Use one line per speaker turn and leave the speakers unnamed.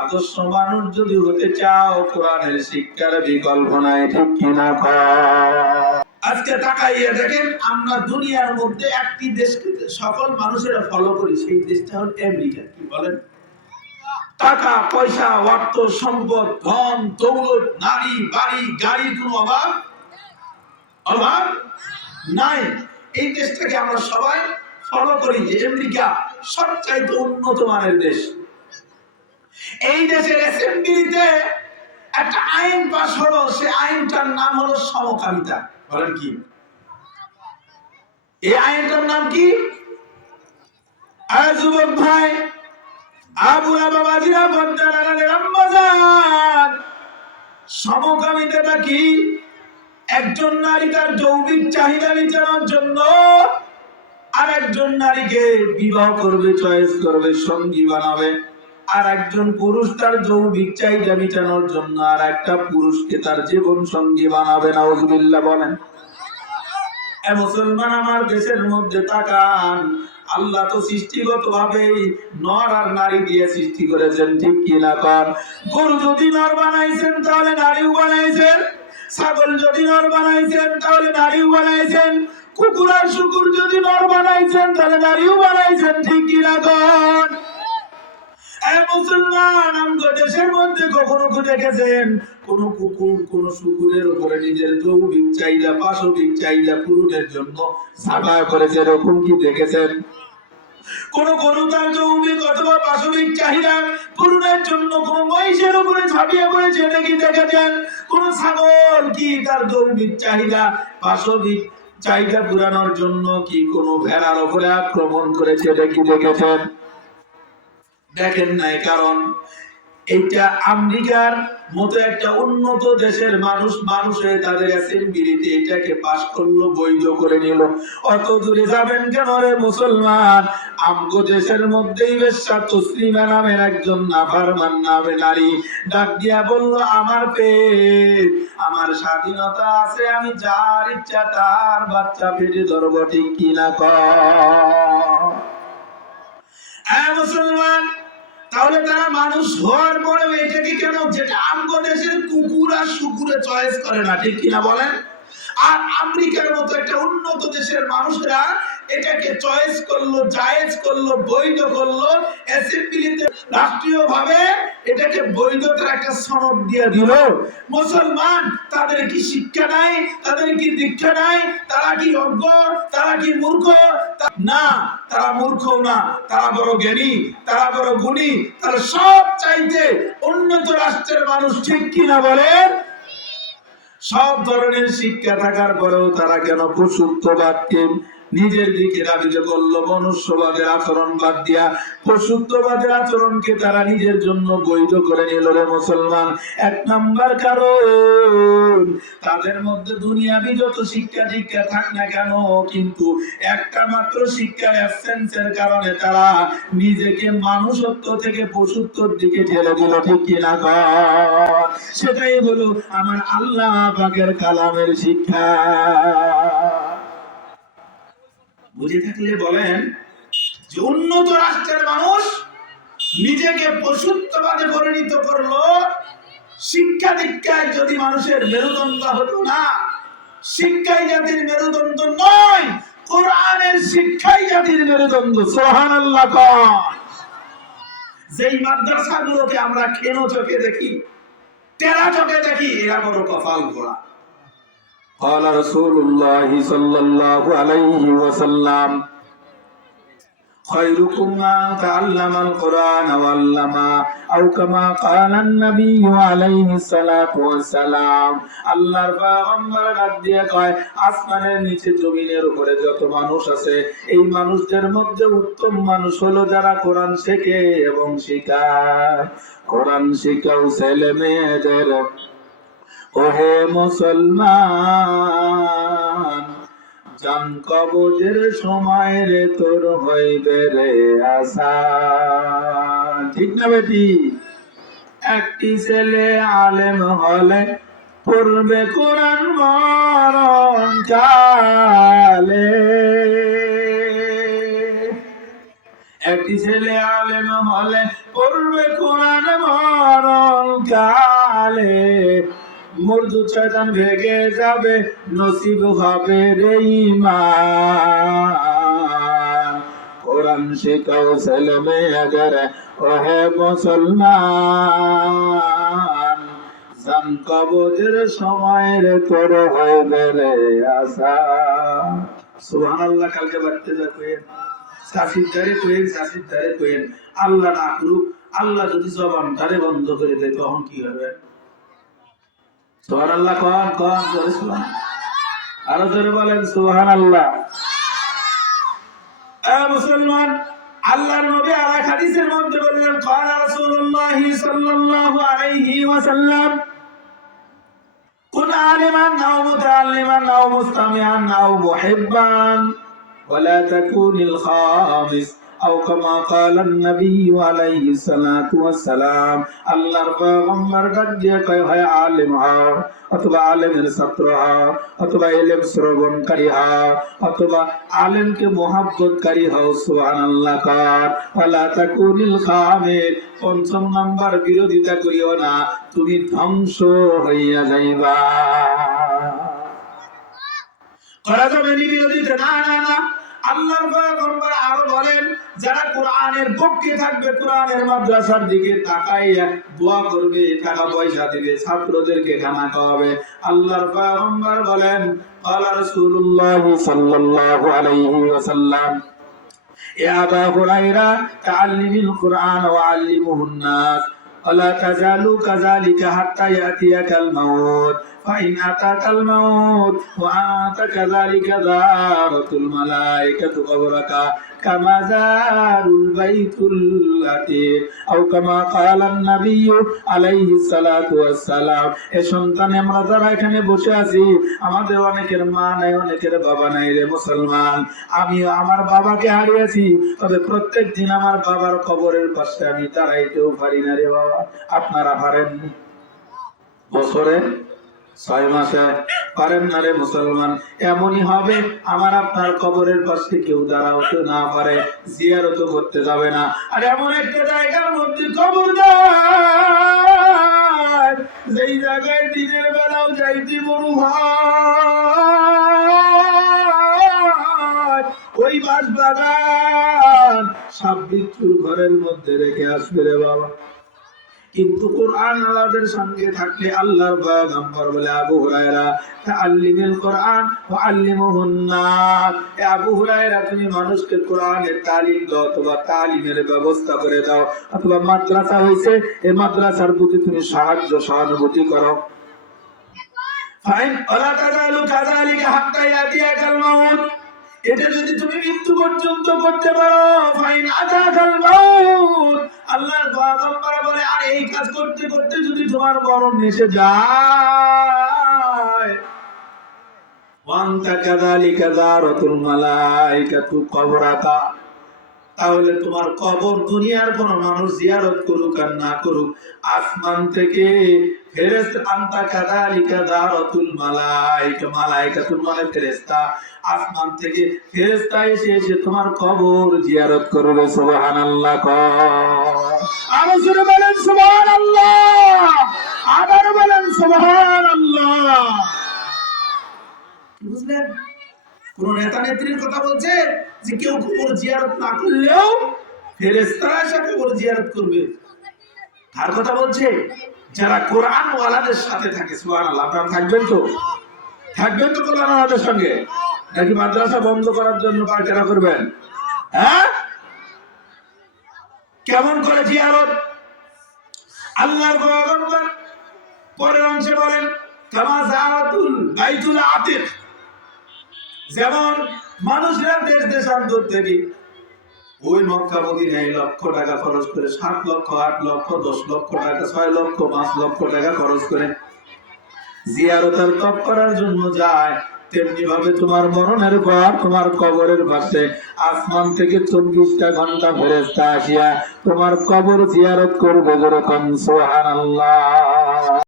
আদর্শ মানুষ যদি হতে চাও, কোরআনের শিক্ষার বিকল্প নাই, ঠিক কিনা আজকে তাকাইয়া দেখেন, আমরা দুনিয়ার মধ্যে একটি দেশকে সকল মানুষেরা ফলো করি, সেই দেশটা হল আমেরিকা, কি বলেন? টাকা, পয়সা, অর্থ, সম্পদ, ধন, দৌলত, নারী, বাড়ি গাড়ির কোনো অভাব? অভাব নাই। এই দেশটাকে আমরা সবাই ফলো করি যে আমেরিকা সবচাইতে উন্নত মানের দেশ। এই দেশের অ্যাসেম্বলিতে একটা আইন পাস হলো, সে আইনটার নাম হলো সমকামিতা। বলেন কি? এই আইনটার নাম কি? যুবক ভাই সমকামিতাটা কি? একজন নারী তার যৌবিক চাহিদা মেটানোর জন্য আর একজন নারীকে বিবাহ করবে, চয়েস করবে, সঙ্গী বানাবে। আর একজন পুরুষ তার যৌবিক চাহিদা মেটানোর জন্য আর একটা পুরুষকে তার জীবন সঙ্গী বানাবে না উজবিল্লা বলেন মুসলমান আমার দেশের মধ্যে তাকান, আল্লাহ তো সৃষ্টিগত ভাবে নর আর নারী দিয়ে সৃষ্টি করেছেন, ঠিক কি না কর গরু যদি নর বানাইছেন, তাহলে নারীও বানাইছেন। ছাগল যদি নর বানাইছেন, তাহলে নারীও বানাইছেন। কুকুর আর শুকুর যদি নর বানাইছেন, তাহলে নারীও বানাইছেন, ঠিক কি না কর মুসলমান দেশের মধ্যে কখনো কোন কুকুর, কোন শুকুরের উপরে নিজের চাহিদা, পাশবিক চাহিদা জন্য সাফা করেছে কি দেখেছেন? কোন গরু তার যৌবিক অথবা পাশবিক চাহিদা পূরণের জন্য কোন মহিষের উপরে ঝাঁপিয়ে এটা কি দেখেছেন? কোন ছাগল কি তার যৌবিক চাহিদা, পাশবিক চাহিদা পূরণের জন্য কি কোন ভেড়ার উপরে আক্রমণ করেছে এটা কি দেখেছেন? দেখেন নাই, কারণ এটা আমেরিকার মতো একটা উন্নত দেশের মানুষ মানুষ হয়ে তাদের অ্যাসেম্বলিতে এটাকে পাশ করল, বৈধ করে নিল। অত দূরে যাবেন কেন রে মুসলমান? আমগো দেশের মধ্যেই বেশ্যা তসলিমা নামের একজন নাফারমান নামে নারী। ডাক দিয়া বলল, আমার পেট, আমার স্বাধীনতা আছে, আমি যার ইচ্ছা তার বাচ্চা পেটে ধরবো, ঠিক কিনা কর? হ্যাঁ মুসলমান তাহলে তারা মানুষ হওয়ার পরে এটাকে কেন যেটা আমগো দেশের কুকুর আর শুকুরে চয়েস করে না, ঠিক কিনা বলেন? আর আমেরিকার মতো একটা উন্নত দেশের মানুষরা এটাকে চয়েস করল, জায়েজ করল, বৈধ করল অ্যাসেম্বলিতে রাষ্ট্রীয় ভাবে এটাকে বৈধতার একটা সনদ দিয়ে দিল। মুসলমান তাদের কি শিক্ষা নাই? তাদের কি দীক্ষা নাই? তারা কি অজ্ঞ? তারা কি মূর্খ? না তারা মূর্খ না। তারা বড় জ্ঞানী তারা বড় গুণী। তারা সব চাইতে উন্নত রাষ্ট্রের মানুষ ঠিক কিনা বলেন? সব ধরনের শিক্ষা থাকার পরেও তারা কেন পশুত্ববাদকে নিজের দিকে দাবিত করল মনুষ্যবাদের আচরণ বাদ দিয়া পশুত্ববাদের আচরণকে তারা নিজের জন্য বৈধ করে নিল রে মুসলমান। এক নাম্বার কারণ, তাদের মধ্যে দুনিয়াবি যত শিক্ষা দীক্ষা থাক না কেন, কিন্তু একটা মাত্র শিক্ষার অ্যাবসেন্সের কারণে তারা নিজেকে মানুষত্ব থেকে পশুত্বর দিকে ঠেলে দিল, ঠিক কিনা সেটাই হলো আমার আল্লাহ পাকের কালামের শিক্ষা। বুঝে থাকলে বলেন যে উন্নত রাষ্ট্রের মানুষ নিজেকে পশুত্ববাদে পরিণত করল, শিক্ষা দীক্ষায় যদি মানুষের মেরুদণ্ড হতো না, শিক্ষাই জাতির মেরুদণ্ড নয়, কোরআনের শিক্ষাই জাতির মেরুদণ্ড সোহান যেই মাদ্রাসাগুলোকে আমরা কেন চোখে দেখি, টেরা চোখে দেখি, এরা বড় কপাল গোড়া قال رسول الله صلى الله عليه وسلم خيركم من تعلم القرآن وعلمه أو كما قال النبي عليه الصلاة والسلام আল্লাহর পয়গম্বর ডাক দিয়ে কয় আসমানের নিচে জমিনের উপরে যত মানুষ আছে এই মানুষদের মধ্যে উত্তম মানুষ হলো যারা কোরআন শেখে এবং শিখায় কোরআন শিখাও ছেলে মেয়েদের ওহে মুসলমান, জান কবজের সময় রে তোর হইবে রে আশা। ঠিক না বেটি? একটি ছেলে আলেম হলে পড়বে কোরআন মরণ কালে একটি ছেলে আলেম হলে পড়বে কোরআন মরণ কালে মর্দু শয়তান ভেগে যাবে, নসিব হবে রে ইমান কোরআন শিখাও ছেলে মেয়েদের ওহে মুসলমান। জান কবজের সময়ের তোর হইবে রে আশা সুবহানাল্লাহ, কালকে বাড়তে যা কইেন সাসির ধারে কইেন সাসির ধারে কইেন আল্লাহ না করুক, আল্লাহ যদি জবান তারে বন্ধ করে দেয়, তখন কি হবে? সুবহানাল্লাহ কন কন জোরে সুবহান আরো জোরে বলেন সুবহানাল্লাহ এ মুসলমান আল্লাহর নবী আর এক হাদিসের মধ্যে বললেন قال رسول الله صلى الله عليه وسلم كن عالما او متعلما او مستمعا او محبا ولا تكون الخامس أو كما قال النبي عليه الصلاة والسلام আল্লাহর পয়গম্বর ডাক দিয়ে কয় হয় আলেম হও অথবা আলেমের ছাত্র হও অথবা এলেম শ্রবণকারী হও অথবা আলেমকে মোহাব্বতকারী হও সুবহানাল্লাহ কর ওয়ালা তাকুনিল খামির পঞ্চম নাম্বার বিরোধিতা করিও না তুমি ধ্বংস হইয়া যাইবা করা যাবে নি বিরোধিতা না না না আল্লাহর পয়গম্বর আরো বলেন যারা কোরআনের পক্ষে থাকবে কোরআনের মাদ্রাসার দিকে তাকাইয়া দোয়া করবে টাকা পয়সা দিবে ছাত্রদেরকে খানা খাওয়াবে আল্লাহর পয়গম্বর বলেন قال رسول الله صلى الله عليه وسلم يا أبا هريرة تعلم القرآن وعلمه الناس ولا تزالوا كذلك حتى يأتيك الموت فإن أتاك الموت وأنت كذلك زارت الملائكة قبرك كما زار البيت الأتيك أو كما قال النبي عليه الصلاة والسلام এ সন্তান আমরা যারা এখানে বসে আছি আমাদের অনেকের মা নাই অনেকের বাবা নাই রে মুসলমান আমি আমার বাবাকে হারিয়েছি তবে প্রত্যেক দিন আমার বাবার কবরের পাশে আমি দাঁড়াইতেও পারি না রে বাবা আপনারা পারেন বছরে ছয় মাসে পারেন না রে মুসলমান, এমনই হবে। আমার আপনার কবরের পাশে কেউ দাঁড়াতে না পারে, জিয়ারত করতে যাবে না। আর এমন একটা জায়গার মধ্যে কবর যেই জায়গায় দিনের বেলাও যাইতে মরু ওই বাস বাগান সাপ বিচ্ছুর ঘরের মধ্যে রেখে আসবে রে বাবা। কিন্তু কোরআন আলাদের সঙ্গে থাকলে আল্লাহর পয়গম্বর বলে আবু হুরায়রা, তাআল্লিমুল কোরআন ওয়া আল্লিমুহুন নাস এ আবু হুরায়রা, তুমি মানুষকে কোরআনের তালিম দাও অথবা তালিমের ব্যবস্থা করে দাও অথবা মাদ্রাসা হইছে এই মাদ্রাসার প্রতি তুমি সাহায্য, সহানুভূতি করো। ফাইন ওয়ালা তাজালু কাযালিকা হাত্তা ইয়াতিয়াকাল মাউত। এটা যদি তুমি মৃত্যু পর্যন্ত করতে পারো, ফাইন মাউত আল্লাহর বলে, আর এই কাজ করতে করতে যদি তোমার মরণ এসে যায় তাহলে তোমার কবর দুনিয়ার কোন মানুষ জিয়ারত করুক আর না করুক, আসমান থেকে ফেরেস্ত আন্তা কাদালিকা দারাতুল মালাইকা, মালাইকাতুল মানে ফেরেশতা। আসমান থেকে ফেরেশতা এসে এসে তোমার কবর জিয়ারত করবে, সুবহানাল্লাহ আরও জোরে বলেন, সুবহানাল্লাহ। আবার বলেন, সুবহানাল্লাহ। বুঝলেন? কোন নেতা নেত্রীর কথা বলছে যে কেউ কবর জিয়ারত না করলেও ফেরেস্তারা এসে কবর জিয়ারত করবে। কার কথা বলছে? যারা কোরআন ওয়ালাদের সাথে থাকে, সুবহানাল্লাহ, আপনারা থাকবেন তো? থাকবেন তো কোরআন ওয়ালাদের সঙ্গে? নাকি মাদ্রাসা বন্ধ করার জন্য পায়খানা করবেন? হ্যাঁ? কেমন করে জিয়ারত? আল্লাহর পয়গম্বর পরের অংশে বলেন, কামা জারাতুল বাইতুল আতিক। যেমন মানুষরা দেশ দেশান্তর থেকে ওই মক্কা মদিনায় লক্ষ টাকা খরচ করে সাত লক্ষ, আট লক্ষ, দশ লক্ষ টাকা, ছয় লক্ষ, পাঁচ লক্ষ টাকা খরচ করে জিয়ারতের তপ করার জন্য যায়। তেমনি ভাবে তোমার মরণের পর তোমার কবরের পাশে। আসমান থেকে চব্বিশটা ঘণ্টা ফেরেস্তা আসিয়া তোমার কবর জিয়ারত করবে যেরকম সোহান আল্লাহ